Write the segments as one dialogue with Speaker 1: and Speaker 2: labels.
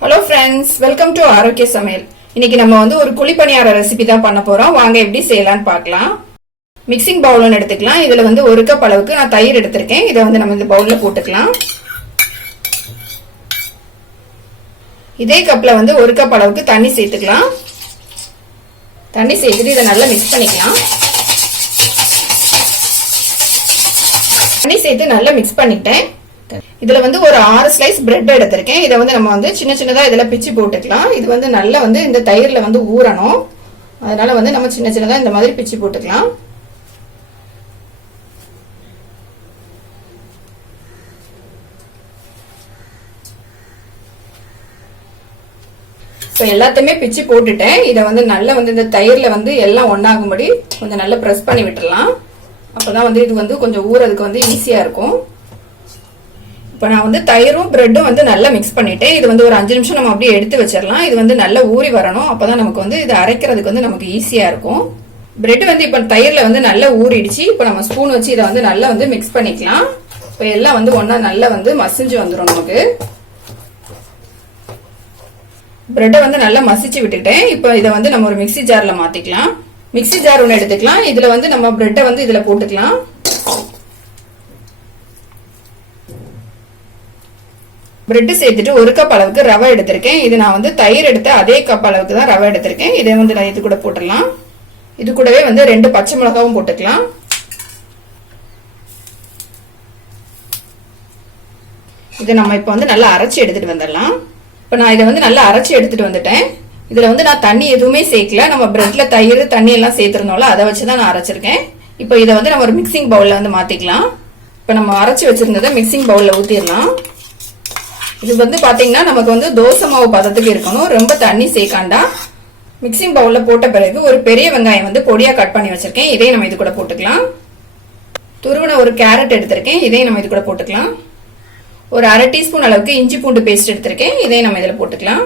Speaker 1: Hello friends welcome to ஆரோக்கிய சமையல். இன்னைக்கு நம்ம வந்து ஒரு குழிப்பணியார ரெசிபி தான் பண்ண போறோம். வாங்க எப்படி செய்யலாம்னு பார்க்கலாம். மிக்சிங் பவுல் ஒன்று எடுத்துக்கலாம். இதுல வந்து ஒரு கப் அளவுக்கு நான் தயிர் எடுத்திருக்கேன். இதை வந்து நம்ம இந்த பவுல்ல போட்டுக்கலாம். இதே கப்ல வந்து ஒரு கப் அளவுக்கு தண்ணி சேர்த்துக்கலாம். தண்ணி சேர்த்துட்டு இதை நல்லா மிக்ஸ் பண்ணிக்கலாம். தண்ணி சேர்த்து நல்லா மிக்ஸ் பண்ணிட்டேன் இதுல வந்து ஒரு ஆறு ஸ்லைஸ் பிரெட் எடுத்திருக்கேன். இதை வந்து நம்ம வந்து சின்ன சின்னதா இதுல பிச்சு போட்டுக்கலாம். இது வந்து நல்லா வந்து இந்த தயிர்ல வந்து ஊறணும். அதனால வந்து நம்ம சின்ன சின்னதா இந்த மாதிரி பிச்சு போட்டுக்கலாம். ஸோ எல்லாத்தையுமே பிச்சு போட்டுட்டேன். இதை வந்து நல்லா வந்து இந்த தயிரில் வந்து எல்லாம் ஒன்றாகும்படி கொஞ்சம் நல்லா ப்ரெஸ் பண்ணி விட்டுடலாம் அப்போதான் வந்து இது வந்து கொஞ்சம் ஊறதுக்கு வந்து ஈஸியாக இருக்கும். இப்போ நான் வந்து தயிரும் பிரெட்டும் வந்து நல்லா மிக்ஸ் பண்ணிட்டேன். இது வந்து ஒரு அஞ்சு நிமிஷம் நம்ம அப்படியே எடுத்து வச்சிடலாம் இது வந்து நல்லா ஊறி வரணும். அப்போதான் நமக்கு வந்து இது அரைக்கிறதுக்கு வந்து நமக்கு ஈஸியாக இருக்கும். பிரெட் வந்து இப்போ தயிரில் வந்து நல்லா ஊறிடுச்சு. இப்போ நம்ம ஸ்பூன் வச்சு இதை வந்து நல்லா வந்து மிக்ஸ் பண்ணிக்கலாம். இப்போ எல்லாம் வந்து ஒன்றா நல்லா வந்து மசிஞ்சு வந்துடும் நமக்கு. பிரெட்டை வந்து நல்லா மசிச்சு விட்டுட்டேன் இப்போ இதை வந்து நம்ம ஒரு மிக்சி ஜாரில் மாற்றிக்கலாம் மிக்சி ஜார் ஒன்று எடுத்துக்கலாம். இதில் வந்து நம்ம பிரெட்டை வந்து இதில் போட்டுக்கலாம். பிரெட் சேர்த்துட்டு ஒரு கப் அளவுக்கு ரவை எடுத்திருக்கேன். இது நான் வந்து தயிர் எடுத்த அதே கப் அளவுக்கு தான் ரவை எடுத்திருக்கேன். இதை வந்து நான் இது கூட போட்டுடலாம். இது கூடவே வந்து ரெண்டு பச்சை மிளகாவும் போட்டுக்கலாம். இதை நம்ம இப்போ வந்து நல்லா அரைச்சி எடுத்துட்டு வந்துடலாம். இப்போ நான் இதை வந்து நல்லா அரைச்சி எடுத்துட்டு வந்துட்டேன். இதில் வந்து நான் தண்ணி எதுவுமே சேர்க்கல. நம்ம பிரெட்ல தயிர் தண்ணி எல்லாம் சேர்த்துருந்தோம்ல அதை வச்சு தான் நான் அரைச்சிருக்கேன். இப்போ இதை வந்து நம்ம ஒரு மிக்சிங் பவுலில் வந்து மாற்றிக்கலாம் இப்போ நம்ம அரைச்சி வச்சிருந்ததை மிக்சிங் பவுலில் ஊற்றிடலாம் இது வந்து பார்த்தீங்கன்னா நமக்கு வந்து தோசை மாவு பதத்துக்கு இருக்கணும். ரொம்ப தண்ணி சேர்க்காண்டா மிக்சிங் பவுலில் போட்ட பிறகு ஒரு பெரிய வெங்காயம் வந்து பொடியாக கட் பண்ணி வச்சிருக்கேன். இதையும் நம்ம இது கூட போட்டுக்கலாம். துருவன ஒரு கேரட் எடுத்திருக்கேன். இதையும் நம்ம இது கூட போட்டுக்கலாம். ஒரு அரை டீஸ்பூன் அளவுக்கு இஞ்சி பூண்டு பேஸ்ட் எடுத்திருக்கேன். இதையும் நம்ம இதில் போட்டுக்கலாம்.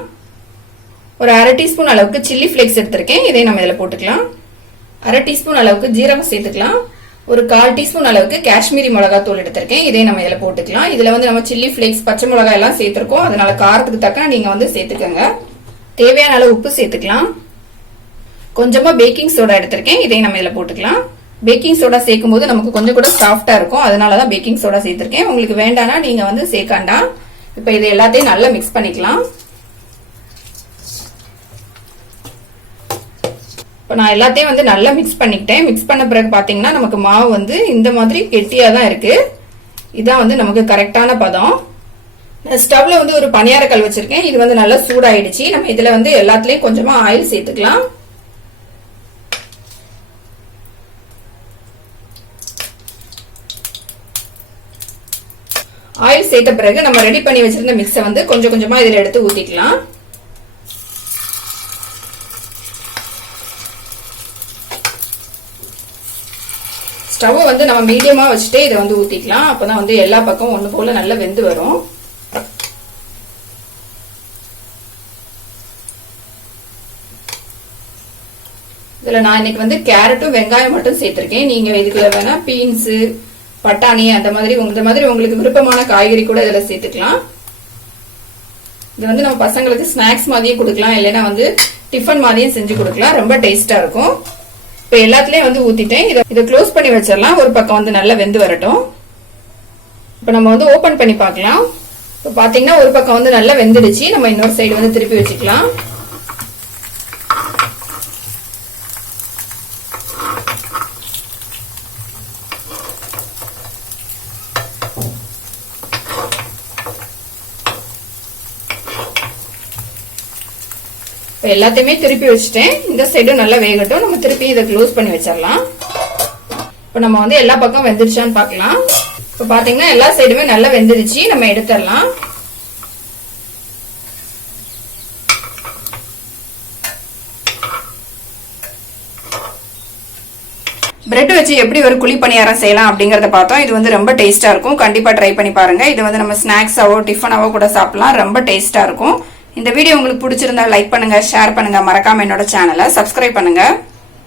Speaker 1: ஒரு அரை டீஸ்பூன் அளவுக்கு சில்லி ஃப்ளேக்ஸ் எடுத்திருக்கேன். இதையும் நம்ம இதில் போட்டுக்கலாம். அரை டீஸ்பூன் அளவுக்கு ஜீரகம் சேர்த்துக்கலாம். ஒரு கால் டீஸ்பூன் அளவுக்கு காஷ்மீரி மிளகாத்தூள் எடுத்திருக்கேன். இதையும் நம்ம இதில் போட்டுக்கலாம். இதில் வந்து நம்ம சில்லி ஃப்ளேக்ஸ் பச்சை மிளகாய் எல்லாம் சேர்த்துருக்கோம். அதனால காரத்துக்கு தக்க நீங்கள் வந்து சேர்த்துக்கோங்க. தேவையான அளவு உப்பு சேர்த்துக்கலாம். கொஞ்சமாக பேக்கிங் சோடா எடுத்திருக்கேன். இதையும் நம்ம இதில் போட்டுக்கலாம். பேக்கிங் சோடா சேர்க்கும் போது நமக்கு கொஞ்சம் கூட சாஃப்டாக இருக்கும். அதனால தான் பேக்கிங் சோடா சேர்த்திருக்கேன். உங்களுக்கு வேண்டானா நீங்கள் வந்து சேர்க்காண்டா இப்போ இது எல்லாத்தையும் நல்லா மிக்ஸ் பண்ணிக்கலாம். இப்போ நான் எல்லாத்தையும் வந்து நல்லா மிக்ஸ் பண்ணிக்கிட்டேன். மிக்ஸ் பண்ண பிறகு பார்த்தீங்கன்னா நமக்கு மாவு வந்து இந்த மாதிரி கெட்டியாக தான் இருக்குது இதான் வந்து நமக்கு கரெக்டான பதம். நான் ஸ்டவ்ல வந்து ஒரு பணியாரக்கல் வச்சிருக்கேன். இது வந்து நல்லா சூடாயிடுச்சு. நம்ம இதுல வந்து எல்லாத்துலயும் கொஞ்சமா ஆயில் சேர்த்துக்கலாம். ஆயில் சேர்த்த பிறகு நம்ம ரெடி பண்ணி வச்சிருந்த மிக்ஸை வந்து கொஞ்சம் கொஞ்சமா இதில் எடுத்து ஊத்திக்கலாம். ஸ்டவ் வந்து நம்ம மீடியமா வச்சுட்டு இதை வந்து ஊத்திக்கலாம். அப்பதான் வந்து எல்லா பக்கமும் ஒன்று போல நல்லா வெந்து வரும். இதுல நான் இன்னைக்கு வந்து கேரட்டும் வெங்காயம் மட்டும் சேர்த்துருக்கேன். நீங்க இதுக்குல வேணா பீன்ஸு பட்டாணி அந்த மாதிரி இந்த மாதிரி உங்களுக்கு விருப்பமான காய்கறி கூட இதில் சேர்த்துக்கலாம். இது வந்து நம்ம பசங்களுக்கு ஸ்நாக்ஸ் மாதிரியும் கொடுக்கலாம். இல்லைன்னா வந்து டிஃபன் மாதிரியும் செஞ்சு கொடுக்கலாம். ரொம்ப டேஸ்ட்டாக இருக்கும். இப்போ எல்லாத்துலயும் வந்து ஊத்திட்டேன். இதை இதை க்ளோஸ் பண்ணி வச்சிடலாம். ஒரு பக்கம் வந்து நல்லா வெந்து வரட்டும். இப்போ நம்ம வந்து ஓபன் பண்ணி பார்க்கலாம். இப்போ பார்த்தீங்கன்னா ஒரு பக்கம் வந்து நல்லா வெந்துடுச்சு. நம்ம இன்னொரு சைடு வந்து திருப்பி வச்சுக்கலாம். இப்போ எல்லாத்தையுமே திருப்பி வச்சுட்டேன். இந்த சைடும் நல்லா வேகட்டும். நம்ம திருப்பி இதை க்ளோஸ் பண்ணி வச்சிடலாம். இப்போ நம்ம வந்து எல்லா பக்கம் வெந்துருச்சான்னு பார்க்கலாம். இப்போ பார்த்தீங்கன்னா எல்லா சைடுமே நல்லா வெந்துருச்சு. நம்ம எடுத்துடலாம். பிரெட் வச்சு எப்படி ஒரு குழி பணியாரம் செய்யலாம் அப்படிங்கறத பார்த்தோம். இது வந்து ரொம்ப டேஸ்டா இருக்கும். கண்டிப்பா ட்ரை பண்ணி பாருங்க. இது வந்து நம்ம ஸ்நாக்ஸாவோ டிஃபனாவோ கூட சாப்பிடலாம். ரொம்ப டேஸ்டா இருக்கும். இந்த வீடியோ உங்களுக்கு பிடிச்சிருந்தா லைக் பண்ணுங்கள் ஷேர் பண்ணுங்கள் மறக்காமல் என்னோட சேனலை சப்ஸ்கிரைப் பண்ணுங்க.